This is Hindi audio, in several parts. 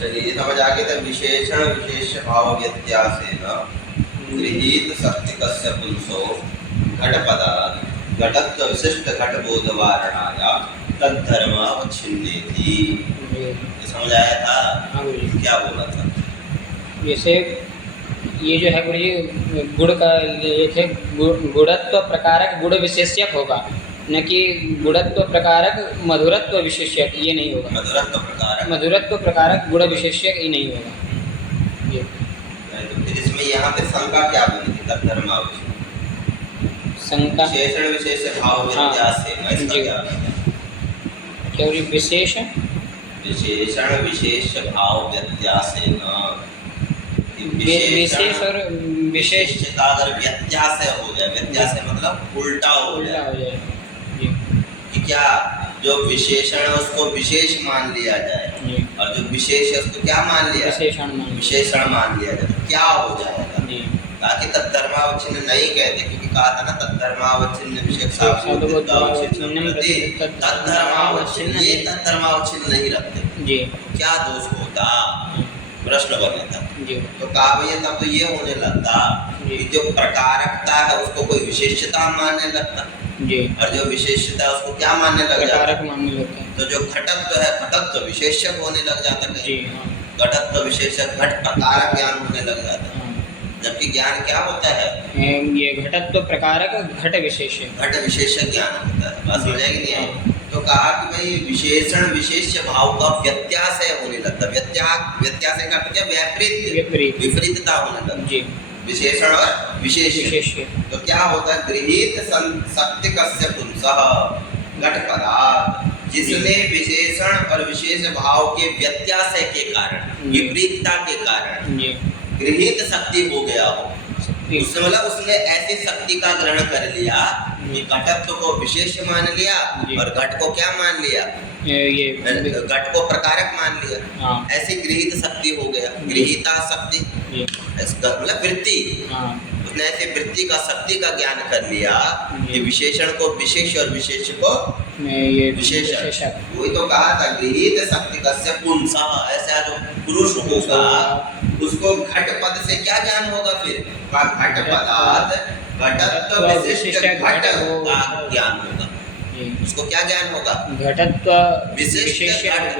चलिए समझ आ गई। तो विशेषण विशेष भाव व्यत्यासेन गृहीत सत्तिकस्य पुंसो घटपदात् घटत्व विशिष्ट घटबोधवारणाया तद्धर्मावच्छिन्नेति। ये समझ आया था? हाँ गुरु जी। क्या बोला था? जैसे ये जो है गुरु जी गुण का एक है गुणत्व प्रकारक गुण विशेष्यक होगा, न कि गुणत्व प्रकारक मधुरत्व विशेष्यक, ये नहीं होगा। मधुरत्व प्रकारक गुण विशेष्यक ये नहीं होगा। ये तो फिर इसमें यहाँ पे शंका क्या बनी थी? तद्धर्मावच्छिन्न शंका विशेषण विशेष भाव व्यत्यासेन, इसका क्या अर्थ है? क्या बोली? विशेष विशेषण विशेष भाव व्यत्यासेन, विशेष और विशेष का अगर व्यत्यास हो जाए, व्यत्यास मतलब उल्टा हो उल्टा जाए, हो जाए जी। कि क्या जो विशेषण है उसको विशेष मान लिया जाए जी। और जो विशेष है उसको क्या मान लिया? विशेषण मान लिया जाए, तो क्या हो जाएगा? जी। ताकि तद्धर्मावच्छिन्न नहीं कहते, क्योंकि कहा था ना तद्धर्मावच्छिन्न तद्धर्मावच्छिन्न, ये तद्धर्मावच्छिन्न नहीं रखते जी। क्या दोष होता? प्रश्न बने था। जी। तो कहा भैया तब तो ये होने लगता कि जो प्रकारकता है उसको कोई विशेषता मानने लगता जी, और जो विशेषता है उसको क्या मानने लग जाता? प्रकारक मानने लगता है। तो जो घटत्व है घटत्व विशेषक होने लग जाता जी। है। हाँ। घटत्व विशेषक घट प्रकारक ज्ञान होने लग जाता है। हाँ। जबकि ज्ञान क्या होता है? ये घटत्व प्रकारक घट विशेष घट विशेषक ज्ञान होता है। बात समझ आएगी नहीं आई? तो कहा कि भाई विशेषण विशेष भाव का व्यत्यास है होने लगता। व्यत्यास का अर्थ क्या? विपरीतता होने लगती जी। विशेषण और विशेष। तो क्या होता है? गृहीत सत्तिकस्य पुंसः घटपदात्, जिसने विशेषण और विशेष भाव के व्यत्यास के कारण, विपरीतता के कारण गृहीत शक्ति हो गया हो, उसने मतलब उसने ऐसी शक्ति का ग्रहण कर लिया कि घटत्व को विशेष मान लिया और घट को क्या मान लिया? ये घट को प्रकारक मान लिया। हाँ। ऐसी गृहीत शक्ति हो गया, गृहीता शक्ति मतलब वृत्ति। हाँ। उसने ऐसे वृत्ति का शक्ति का ज्ञान कर लिया कि विशेषण को विशेष और विशेष को विशेषण। वही तो कहा था गृहीत शक्ति कस्य पुंसः, ऐसा जो पुरुष होगा उसको घट पद से क्या ज्ञान होगा? फिर घट पदात् घटत्व विशिष्ट घट का ज्ञान होगा। उसको क्या ज्ञान होगा? घटत्व विशिष्ट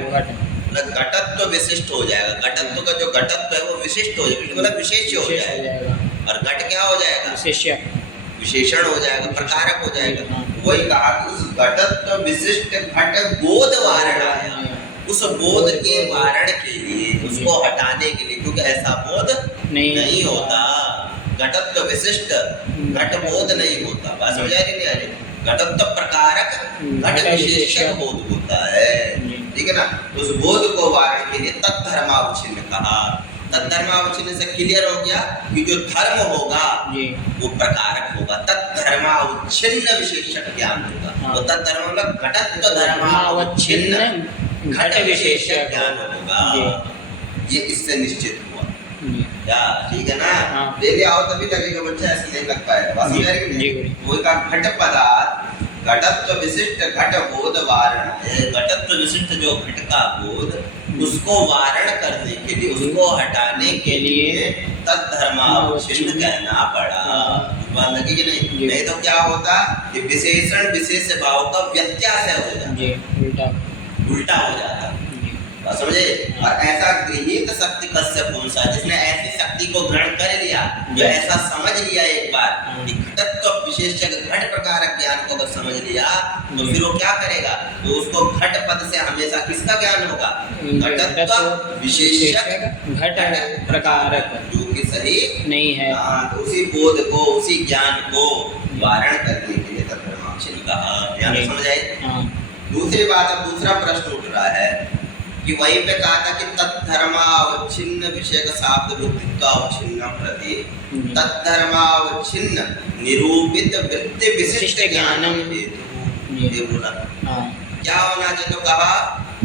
घट, मतलब घटत्व विशिष्ट हो जाएगा। घटत्व का जो घटत्व है वो विशिष्ट हो जाएगा, मतलब विशेष हो जाएगा। और घट क्या हो जाएगा? विशेषण हो जाएगा, प्रकारक हो जाएगा। वही कहा कि उस घटत्व विशिष्ट घट बोध वारण, उस बोध के वारण के लिए, उसको हटाने के लिए, क्योंकि ऐसा बोध नहीं होता। घटत्व विशिष्ट घट बोध नहीं होता। बात समझ आ रही है? घटत्व प्रकारक घट विशेषक बोध होता है, ठीक है ना? उस बोध को वारण के लिए तद्धर्मावच्छिन्न कहा। तद्धर्मावच्छिन्न से क्लियर हो गया कि जो धर्म होगा वो प्रकारक होगा। तद्धर्मावच्छिन्न विशेषक ज्ञान होगा। तो तद्धर्म मतलब घटत्व धर्मावच्छिन्न घट विशेषक ज्ञान होगा। ये इससे निश्चित हुआ क्या? ठीक है ना? ले ले आओ तभी लगेगा बच्चा, ऐसे नहीं लग पाएगा। बात समझ आ रही है? वही का घट पदार्थ घटत्व विशिष्ट घट बोध वारण, घटत्व विशिष्ट जो घट का बोध उसको वारण करने के लिए, उसको हटाने के लिए तद्धर्मावच्छिन्न कहना पड़ा। बात लगी कि नहीं? नहीं तो क्या होता कि विशेषण विशेष भाव का व्यत्यास हो जाता, उल्टा हो जाता। समझे? और ऐसा गृहीत शक्ति कस्य पुंसः, जिसने ऐसी शक्ति को ग्रहण कर लिया, जो ऐसा समझ लिया एक बार कि घटत्व विशेष घट प्रकारक ज्ञान को अगर समझ लिया तो फिर वो क्या करेगा? तो उसको घट पद से हमेशा किसका ज्ञान होगा? घटत्व विशेषक घट प्रकारक, जो कि सही नहीं है। तो उसी बोध को, उसी ज्ञान को वारण करने के लिए तद्धर्मावच्छिन्न कहा। ध्यान समझ आए? दूसरी बात, अब दूसरा प्रश्न उठ रहा है कि वहीं पे कहा था कि तद्धर्मावच्छिन्न विषय शाब्द बुद्धित्वावच्छिन्न प्रति तद्धर्मावच्छिन्न निरूपित वृत्ति विशिष्ट ज्ञानम ये बोला। क्या होना चाहिए? तो कहा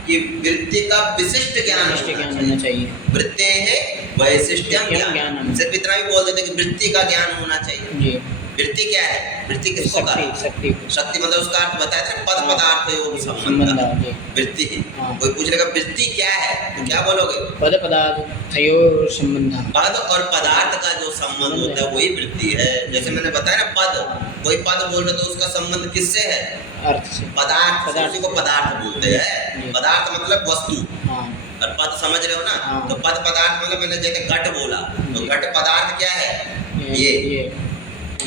कि वृत्ति का विशिष्ट ज्ञान होना चाहिए। वृत्ति है वैशिष्ट्यम ज्ञान, सिर्फ इतना भी बोल देते कि वृत्ति का ज्ञान होना चाहिए। वृत्ति क्या है? वृत्ति किसको कहा? शक्ति शक्ति मतलब उसका अर्थ बताया था पद हाँ। पदार्थ योग संबंध संबंध। जी। वृत्ति हाँ। कोई पूछ लेगा वृत्ति क्या है तो क्या बोलोगे? पद पदार्थयोः संबंधः। पद और पदार्थ का जो संबंध होता है वही वृत्ति है। जैसे मैंने बताया ना पद, कोई पद बोल रहे तो उसका संबंध किससे है? अर्थ से। पदार्थ से, उसी को पदार्थ बोलते हैं। जी। पदार्थ मतलब वस्तु हाँ और पद समझ रहे हो ना? हाँ। तो पद पदार्थ मतलब मैंने जैसे घट बोला तो जी। घट पदार्थ क्या है? ये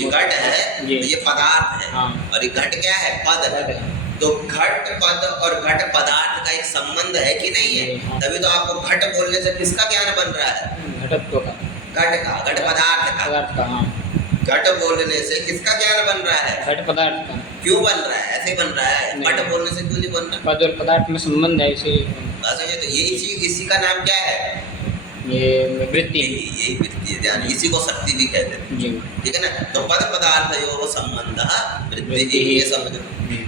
घट है जी। तो ये पदार्थ है। हाँ। और ये घट क्या है? पद है। तो घट पद और घट पदार्थ का एक संबंध है कि नहीं है? जी, हाँ। तभी तो आपको घट बोलने से किसका ज्ञान बन रहा है? घटत्व का, घट का, घट पदार्थ का। पदार्थ का। हाँ घट बोलने से किसका ज्ञान बन रहा है? घट पदार्थ का। क्यों बन रहा है? ऐसे ही बन रहा है। नहीं। घट बोलने से क्यों नहीं बन रहा? पद और पदार्थ में संबंध है इसीलिए बस ये तो ये इसी का नाम क्या है? ये वृत्ति। यही वृत्ति है। ध्यान, इसी को शक्ति भी कहते हैं। जी। ठीक है ना? तो पद पदार्थ योग संबंध वृत्ति, ये समझ लो।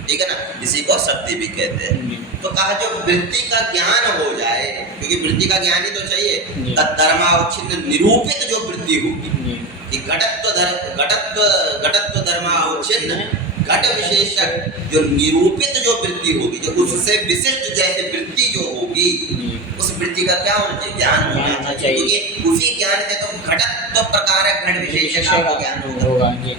ठीक है ना? इसी को शक्ति भी कहते हैं। जी। तो कहा जो वृत्ति का ज्ञान हो जाए, क्योंकि वृत्ति का ज्ञान ही तो चाहिए, जी। धर्मावच्छिन्न निरूपित जो वृत्ति होगी जी। कि घटत्व धर्मावच्छिन्न घट विशेषक जो निरूपित जो वृत्ति होगी, जो उससे विशिष्ट जैसे वृत्ति जो होगी, उस वृत्ति का क्या होना चाहिए? ज्ञान होना चाहिए। क्योंकि उसी ज्ञान से तो घटत्व प्रकार घट विशेषक का ज्ञान होगा। जी।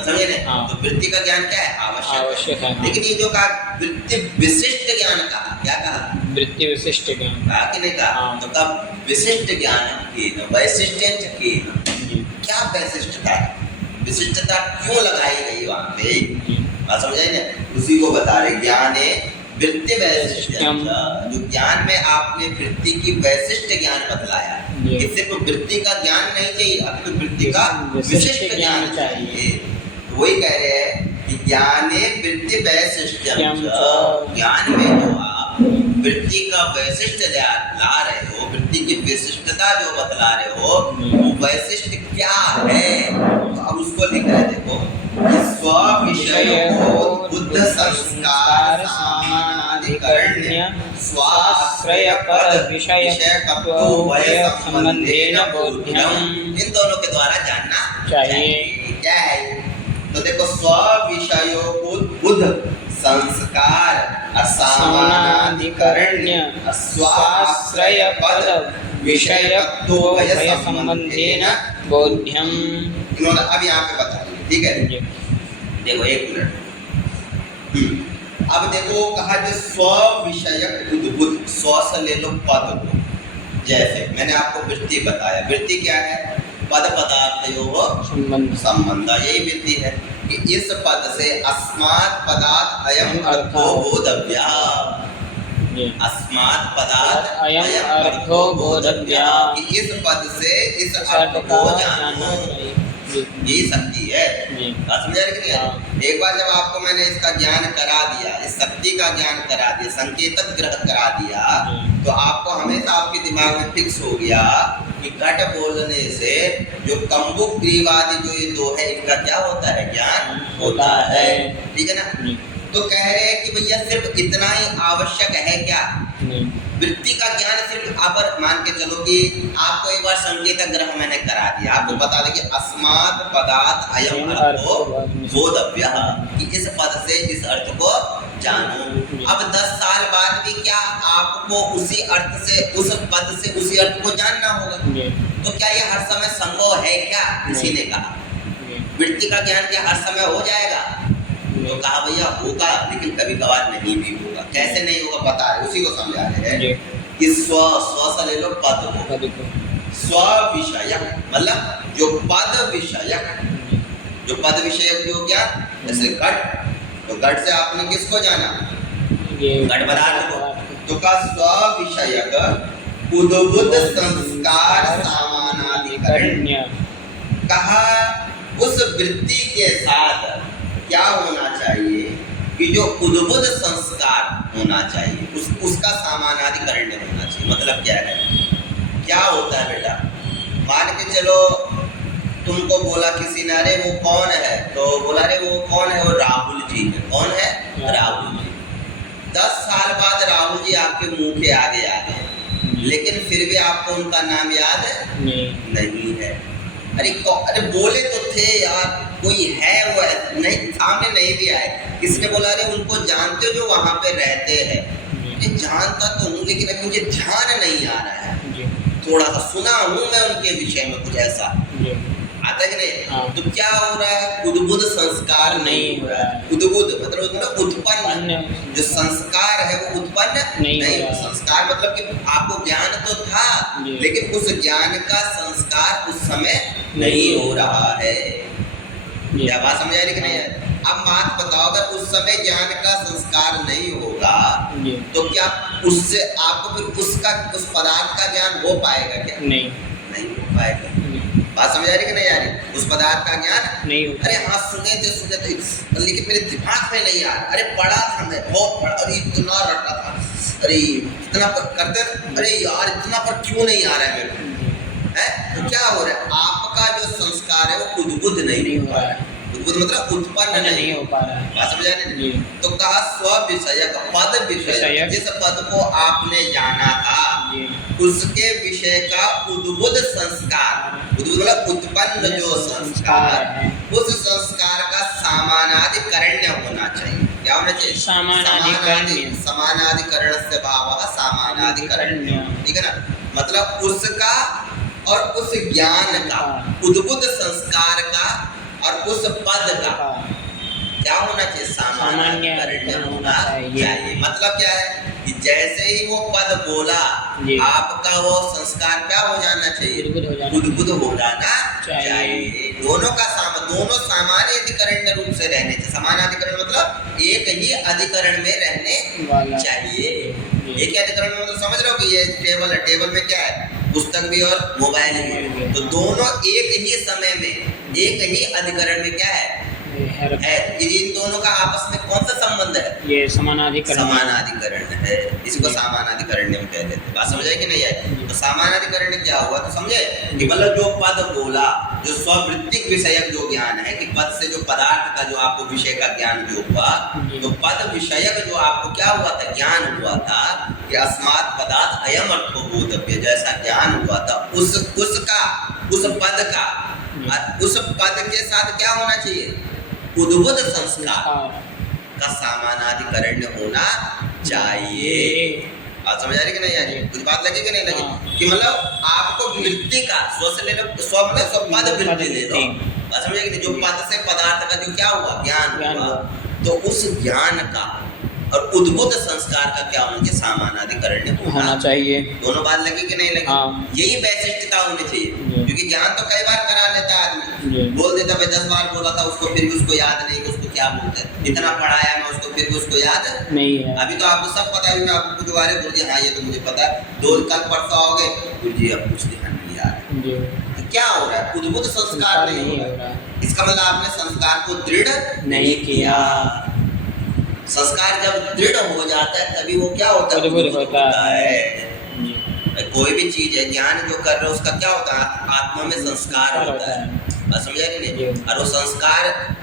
समझे ना? हाँ। तो वृत्ति का ज्ञान क्या है? आवश्यक है। हाँ। लेकिन ये जो कहा वृत्ति विशिष्ट ज्ञान कहा, क्या कहा? वृत्ति विशिष्ट ज्ञान कहा कि नहीं कहा? हाँ। तो कब विशिष्ट ज्ञान केन वैशिष्ट्यंच केन, जी। क्या वैशिष्टता है? विशिष्टता क्यों लगाई गई वहाँ पे? जी। बात समझ आई ना? उसी को बता रहे ज्ञान है वृत्ति वैशिष्ट्यम। जो ज्ञान में आपने वृत्ति की वैशिष्ट ज्ञान बतलाया, जी। कि सिर्फ वृत्ति का ज्ञान नहीं चाहिए, अभी वृत्ति का विशिष्ट ज्ञान चाहिए। तो वही कह रहे हैं कि ज्ञाने वृत्ति वैशिष्ट्यम। ज्ञान में जो आप वृत्ति का वैशिष्ट ला रहे हो, वृत्ति की विशिष्टता जो बतला रहे हो, वो वैशिष्ट क्या है? तो अब उसको लिख रहे देखो, स्व विषय बुद्ध संस्कार सामानाधिकरण्य स्वाश्रय पर विषयकत्व वय संबंधेन बोध्यम। इन दोनों के द्वारा जानना चाहिए। क्या है? तो देखो, स्व विषय बुद्ध संस्कार असामानाधिकरण्य स्वाश्रय पद विषयकत्व वय संबंधेन बोध्यम। इन्होंने अब यहाँ पे बता दिया। ठीक है, देखो एक मिनट। अब देखो कहा जो स्व विषयक उद्भुत, स्व से ले लो पद को। जैसे मैंने आपको वृत्ति बताया, वृत्ति क्या है? पद पदार्थयोः संबंध। यही वृत्ति है कि इस पद से अस्मात् पदात् अयम अर्थो बोधव्या। अस्मात् पदात् अयम अर्थो बोधव्या, कि इस पद से इस अर्थ को जानो। ये शक्ति है। समझ रहे कि नहीं? एक बार जब आपको मैंने इसका ज्ञान करा दिया, इस शक्ति का ज्ञान करा दिया, संकेतक ग्रह करा दिया, तो आपको हमेशा आपके दिमाग में फिक्स हो गया कि घट बोलने से जो कम्बुक ग्रीवादि जो ये दो है, इनका क्या होता है? ज्ञान होता है। ठीक है ना? तो कह रहे हैं कि भैया सिर्फ इतना ही आवश्यक है क्या? वृत्ति का ज्ञान सिर्फ आप मान के चलो कि आपको एक बार संकेतक ग्रह मैंने करा दिया, आपको बता दें कि अस्मात् पदात् अयम अर्थो बोधव्यः, कि इस पद से इस अर्थ को जानो। अब 10 साल बाद भी क्या आपको उसी अर्थ से, उस पद से उसी अर्थ को जानना होगा? तो क्या ये हर समय संभव है क्या? किसी ने कहा वृत्ति का ज्ञान क्या हर समय हो जाएगा? तो कहा भैया होगा, लेकिन कभी कभार नहीं भी होगा। कैसे नहीं होगा बता रहे, उसी को समझा रहे हैं कि स्व से ले लो पद को। स्व विषयक मतलब जो पद विषयक, जो पद विषयक जो क्या? जैसे घट, तो घट से आपने किसको जाना? घट पदार्थ को। तो का स्व विषयक उद्भुत संस्कार सामानाधिकरण्य। कहा उस वृत्ति के साथ क्या होना चाहिए? कि जो उद्भुत संस्कार होना चाहिए, उसका सामानाधिकरण होना चाहिए। मतलब क्या है? क्या होता है बेटा? मान के चलो तुमको बोला किसी ने, अरे वो कौन है? तो बोला अरे वो कौन है? वो राहुल जी है। कौन है? राहुल जी। 10 साल बाद राहुल जी आपके मुंह के आगे आ गए, लेकिन फिर भी आपको उनका नाम याद नहीं है। अरे बोले तो थे यार, कोई है वो नहीं, सामने नहीं भी आए। किसने बोला? अरे उनको जानते हो जो वहाँ पे रहते हैं? जानता तो हूँ, लेकिन अभी मुझे ध्यान नहीं आ रहा है। थोड़ा सा सुना हूँ मैं उनके विषय में कुछ ऐसा, आता कि नहीं? हाँ। तो क्या हो रहा है? उद्बुद्ध संस्कार नहीं हो रहा है। उद्बुद्ध मतलब उत्पन्न, जो संस्कार है वो उत्पन्न नहीं हो। संस्कार मतलब कि आपको ज्ञान तो था, लेकिन उस ज्ञान का संस्कार उस समय नहीं हो रहा है। क्या बात समझ आ रही कि नहीं है? अब बात बताओ, अगर उस समय ज्ञान का संस्कार नहीं होगा तो क्या उससे आपको फिर उस पदार्थ का ज्ञान हो पाएगा क्या? नहीं हो पाएगा। बात समझ आ रही कि नहीं आ रही? उस पदार्थ का ज्ञान नहीं होता। अरे हाँ, सुने थे, लेकिन मेरे दिमाग में नहीं आ रहा। अरे पढ़ा था मैं, बहुत पढ़ा, अरे इतना रटा था, अरे इतना करते, अरे यार इतना पर क्यों नहीं आ रहा है मेरे को? है तो क्या हो रहा है? आपका जो संस्कार है वो उद्बुद्ध नहीं हो रहा है। उद्बुद्ध मतलब उत्पन्न नहीं हो पा रहा है। बात समझ आ रही है? तो कहा स्व विषयक, पद विषय, जिस पद को आपने जाना था उसके विषय का उद्बुद्ध संस्कार, उद्बुद्ध मतलब उत्पन्न जो संस्कार, उस संस्कार का समानाधिकरण्य होना चाहिए। क्या होना चाहिए? समानाधिकरण से भाव समानाधिकरण्य। ठीक है ना? मतलब उसका और उस ज्ञान का, उद्बुद्ध संस्कार का और उस पद का क्या होना चाहिए? सामान्यकरण होना चाहिए। मतलब क्या है कि जैसे ही वो पद बोला, आपका वो संस्कार क्या हो जाना चाहिए? उद्बुद्ध हो जाना चाहिए। दोनों सामान्य अधिकरण रूप से रहने चाहिए। समानाधिकरण मतलब एक ही अधिकरण में रहने चाहिए। एक ही अधिकरण में मतलब समझ रहे हो कि ये टेबल है, टेबल में क्या है? पुस्तक भी और मोबाइल भी। तो दोनों एक ही समय में एक ही अधिकरण में क्या है? इन दोनों का आपस में कौन सा संबंध है? ये समानाधिकरण है। इसको समानाधिकरण हम कहते हैं। बात समझ आई कि नहीं आई? तो समानाधिकरण क्या हुआ? तो समझे कि मतलब जो पद बोला, जो स्ववृत्तिक विषयक जो ज्ञान है कि पद से जो पदार्थ का जो आपको विषय का ज्ञान जो हुआ, तो पद विषयक जो आपको क्या हुआ था? ज्ञान हुआ था कि अस्मात् पदार्थ अयम अर्थो बोधव्य, जैसा ज्ञान हुआ था उसका, उस पद का, उस पद के साथ क्या होना चाहिए? उद्बुद्ध संस्कार का समानाधिकरण होना चाहिए। आप समझ आ रही कि नहीं आ रही? कुछ बात लगी कि नहीं लगी? कि मतलब आपको वृत्ति का स्व से ले लो, स्वपद वृत्ति ले लो। बात समझ कि जो पद से पदार्थ का जो क्या हुआ? ज्ञान हुआ। तो उस ज्ञान का और उद्बुद्ध संस्कार का क्या होना चाहिए? समानाधिकरण होना चाहिए। दोनों बात लगी कि नहीं लगी? यही वैशिष्टता होनी चाहिए। क्योंकि ज्ञान तो कई बार करा लेता है आदमी, बोल देता भाई 10 बार बोला था उसको, फिर भी उसको याद नहीं कि उसको क्या बोलते हैं। इतना पढ़ाया मैं उसको, फिर भी उसको याद नहीं है। अभी तो आपको सब पता है, मैं आपको कुछ बारे बोल दिया, हाँ ये तो मुझे पता है, 2 कल परसों आओगे गुरुजी अब कुछ ध्यान नहीं आ रहा। तो क्या हो रहा है? उद्बुद्ध संस्कार नहीं हो रहा है। इसका मतलब आपने संस्कार को दृढ़ नहीं किया। संस्कार जब दृढ़ हो जाता है तभी वो क्या होता है? उद्बुद्ध होता है। कोई भी चीज है, ज्ञान जो कर रहे हो उसका क्या होता है? आत्मा में संस्कार होता है। बात समझा कि नहीं? और वो संस्कार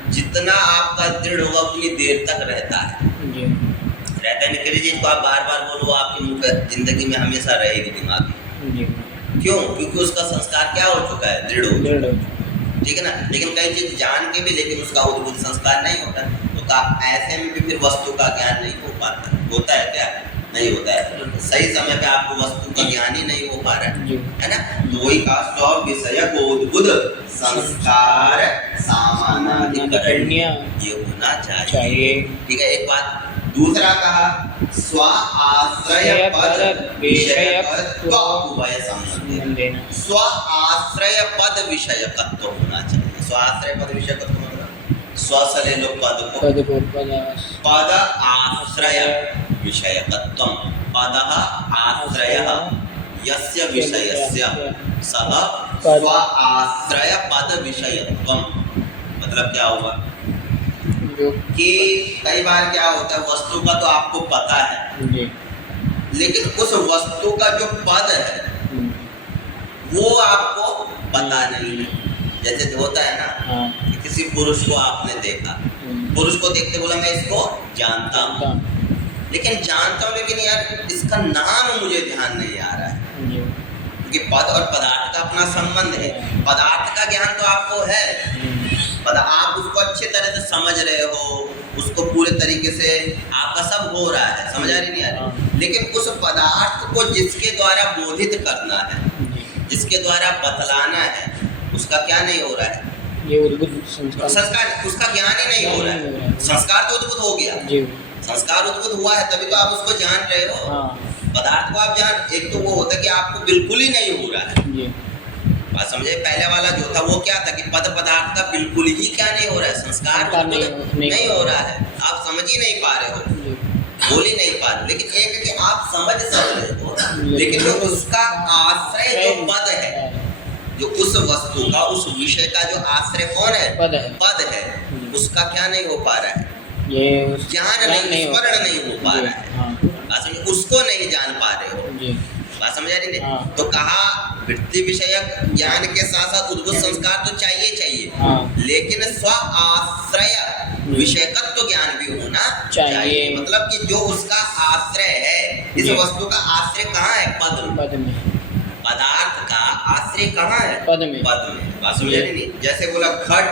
जितना आपका दृढ़ होगा उतनी देर तक रहता है। रहता है निकली चीज को आप बार बार बोलो, आपकी मुख्य जिंदगी में हमेशा रहेगी दिमाग में। क्यों? क्योंकि उसका संस्कार क्या हो चुका है? दृढ़ हो चुका है। ठीक है ना? लेकिन कई चीज जान के भी लेकिन उसका उद्बुद्ध संस्कार नहीं होता, तो ऐसे में भी फिर वस्तु का ज्ञान नहीं हो पाता। होता है क्या? नहीं होता है। सही समय पे आपको वस्तु का ज्ञान ही नहीं हो पा रहा है ना? तो वही का स्व विषयक उद्बुद्ध संस्कार समानाधिकरण ये होना चाहिए। ठीक है, एक बात। दूसरा कहा स्व आश्रय पद विषयकत्व उभय संबंधी। स्व आश्रय पद विषयकत्व होना चाहिए। स्व आश्रय पद विषयकत्व मतलब स्व से ले लो पद को, पद आश्रय विषयकत्व, पदः आश्रयः यस्य विषयस्य सः स्व आश्रय पद विषयत्वम्। मतलब क्या होगा कि कई बार क्या होता है, वस्तु का तो आपको पता है, लेकिन उस वस्तु का जो पद है वो आपको पता नहीं है। जैसे होता है ना कि किसी पुरुष को आपने देखा, पुरुष को देखते बोला मैं इसको जानता हूँ, लेकिन जानता हूँ लेकिन यार इसका नाम मुझे ध्यान नहीं आ रहा है, क्योंकि पद और पदार्थ का अपना संबंध है। पदार्थ का ज्ञान तो आपको है, आप उसको अच्छे तरह से समझ रहे हो, उसको पूरे तरीके से आपका सब हो रहा है, समझ आ रही नहीं आ रही, लेकिन उस पदार्थ को जिसके द्वारा बोधित करना है, जिसके द्वारा बतलाना है, उसका क्या नहीं हो रहा है? ये उद्भुत संस्कार, उसका ज्ञान ही नहीं हो रहा है। संस्कार तो उद्भुत हो गया, संस्कार उद्भुत हुआ है, तभी तो आप उसको जान रहे हो। पदार्थ को आप जान, एक तो वो होता है कि आपको बिल्कुल ही नहीं हो रहा है, बात समझे। पहले वाला जो था वो क्या था कि पद पदार्थ का बिल्कुल ही क्या नहीं हो रहा है, संस्कार नहीं हो रहा है, आप समझ ही नहीं पा रहे हो, बोल ही नहीं पा रहे। लेकिन एक है कि आप समझ रहे हो, लेकिन जो उसका आश्रय जो पद है, जो उस वस्तु का, उस विषय का जो आश्रय कौन है? पद है, उसका क्या नहीं हो पा रहा है? ये ज्ञान नहीं, स्मरण नहीं हो पा रहा है, उसको नहीं जान पा रहे हो, बात समझ आ रही है। तो कहा वृत्ति विषयक ज्ञान के साथ साथ उद्भुत संस्कार तो चाहिए, लेकिन स्व आश्रय विषयकत्व ज्ञान भी होना चाहिए। मतलब कि जो उसका आश्रय है, इस वस्तु का आश्रय कहाँ है? पद में। पदार्थ का आश्रय कहाँ है? पद में। बात समझ रही नहीं? जैसे बोला घट,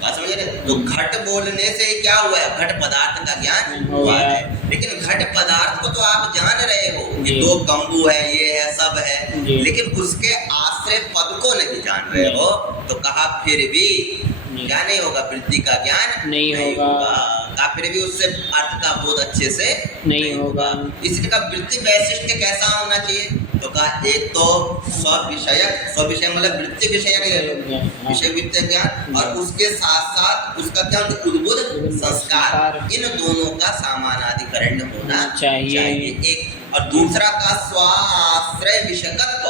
बात समझ रहे? तो घट बोलने से क्या हुआ है? घट पदार्थ का ज्ञान हुआ है, लेकिन घट पदार्थ को तो आप जान रहे हो कि दो तंबू है, ये है, सब है, लेकिन उसके आश्रय पद को नहीं जान रहे हो, तो कहा फिर भी क्या नहीं होगा? वृत्ति का ज्ञान नहीं होगा, फिर भी उससे अर्थ का बोध अच्छे से नहीं होगा। इसलिए का वृत्ति वैशिष्ट कैसा होना चाहिए? तो कहा एक तो स्व विषय मतलब वृत्ति विषयक विषय वृत्ति ज्ञान, और उसके साथ साथ उसका क्या उद्भुत संस्कार, इन दोनों का समानाधिकरण होना चाहिए एक। और दूसरा का स्वाश्रय विषयकत्व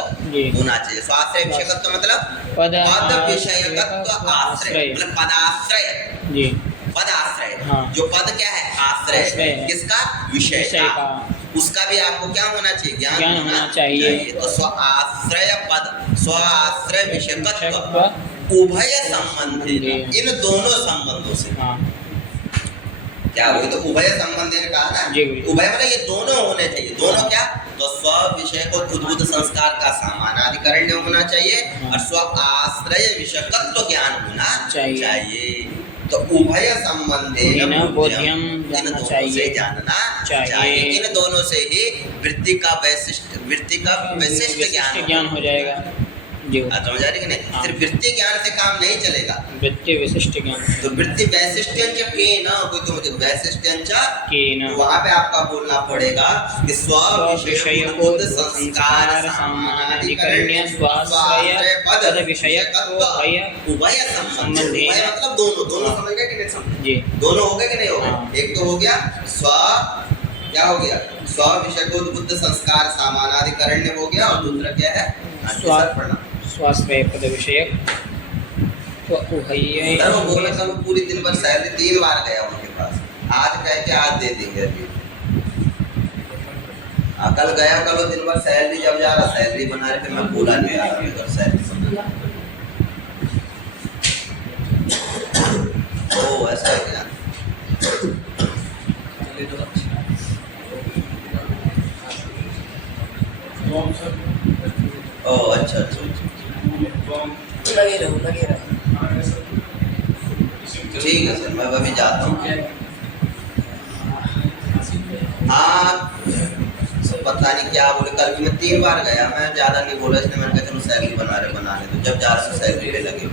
होना चाहिए। स्वाश्रय विषयकत्व मतलब पद विषयकत्व आश्रय, मतलब पदाश्रय, पदाश्रय। जो पद क्या है? आश्रय, किसका? विषय का। उसका भी आपको क्या होना चाहिए? ज्ञान होना चाहिए। तो स्वाश्रय पद, स्वाश्रय विषयकत्व उभय संबंधी, इन दोनों संबंधों से क्या हुई? तो उभय संबंधी ने कहा ना, उभय मतलब ये दोनों होने चाहिए। दोनों क्या? तो स्व विषय को उद्भुत संस्कार का समानाधिकरण होना चाहिए, और स्व आश्रय विषयकत्व ज्ञान होना चाहिए। तो उभय संबंधी इन दोनों से जानना चाहिए, इन दोनों से ही वृत्ति का वैशिष्ट ज्ञान हो जाएगा। समझ आ रही कि नहीं? सिर्फ वृत्ति ज्ञान से काम नहीं चलेगा, वृत्ति विशिष्ट ज्ञान। तो वृत्ति वैशिष्ट्यंच केन, कोई तो मुझे वैशिष्ट्यंच केन, वहाँ पे आपका बोलना पड़ेगा कि स्व विषयभूत संस्कार समानाधिकरण्य स्वाश्रय पद विषयकत्व उभय संबंधी, मतलब दोनों समझ गए कि नहीं समझ? जी, दोनों हो गए कि नहीं हो गए? एक तो हो गया स्व, क्या हो गया? स्व विषयभूत बुद्ध संस्कार समानाधिकरण्य हो गया, और दूसरा क्या है? स्वाश्रय पद विषयक। तो वो बोला था, वो पूरी दिन भर सैलरी 3 बार गया उनके पास, आज कह के आज दे देंगे अभी। कल गया, कल दिन भर सैलरी जब जा रहा, सैलरी बना रहे थे, मैं बोला नहीं आ रहा सैलरी। ओ ऐसा है क्या? ओ अच्छा, लगे रहो। ठीक है सर, मैं अभी जाता हूँ। हाँ, पता नहीं क्या बोले, कल भी मैं 3 बार गया, मैं ज़्यादा नहीं बोला, इसलिए मैंने कहा चलो सैलरी बना रहे, तो जब जा रहे सैलरी पे लगे।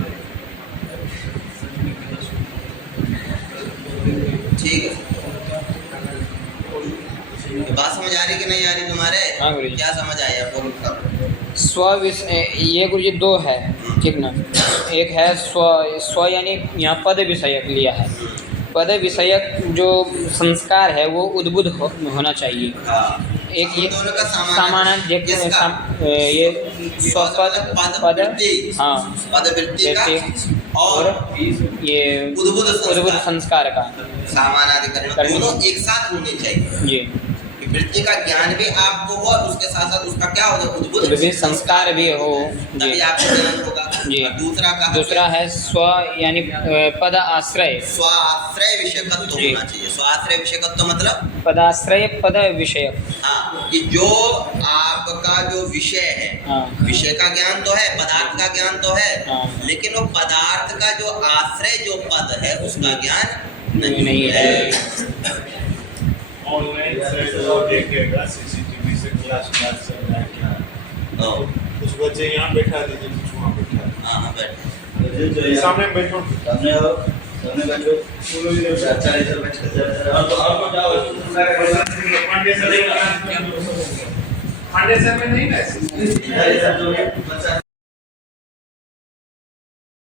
ठीक है, बात समझ आ रही कि नहीं आ रही तुम्हारे? हाँ गुरु जी। क्या समझ आया? स्व ये गुरु जी 2 है, ठीक ना? एक है स्व यानी यहाँ पद विषयक लिया है, पद विषयक जो संस्कार है वो उद्भुत होना चाहिए। एक ये सामान्य ये स्वपद, हाँ, और ये उद्भुत संस्कार का समानाधिकरण दोनों एक साथ होने चाहिए। जी, वृत्ति का ज्ञान भी आपको हो, और उसके साथ साथ उसका क्या हो? उद्भुत संस्कार भी हो, तभी आपको ज्ञान होगा। जी। दूसरा दूसरा है स्व यानी पद आश्रय। स्वाश्रय विषयकत्व जी। होना चाहिए। स्वाश्रय विषयकत्व मतलब पदाश्रय पद विषय। हाँ, कि जो आपका जो विषय है, हाँ। विषय का ज्ञान तो है, पदार्थ का ज्ञान तो है, हाँ। लेकिन वो पदार्थ का जो आश्रय जो पद है उसका ज्ञान नहीं है। ऑनलाइन से तो वो देखेगा सीसीटीवी से क्लास चल रहा है क्या, कुछ बच्चे यहाँ बैठा दीजिए, कुछ वहाँ बैठा। हाँ बैठे सामने बैठो, सामने बैठो, अच्छा इधर बैठ के आपको जाओ पांडे सर में नहीं ना इधर जो है बच्चा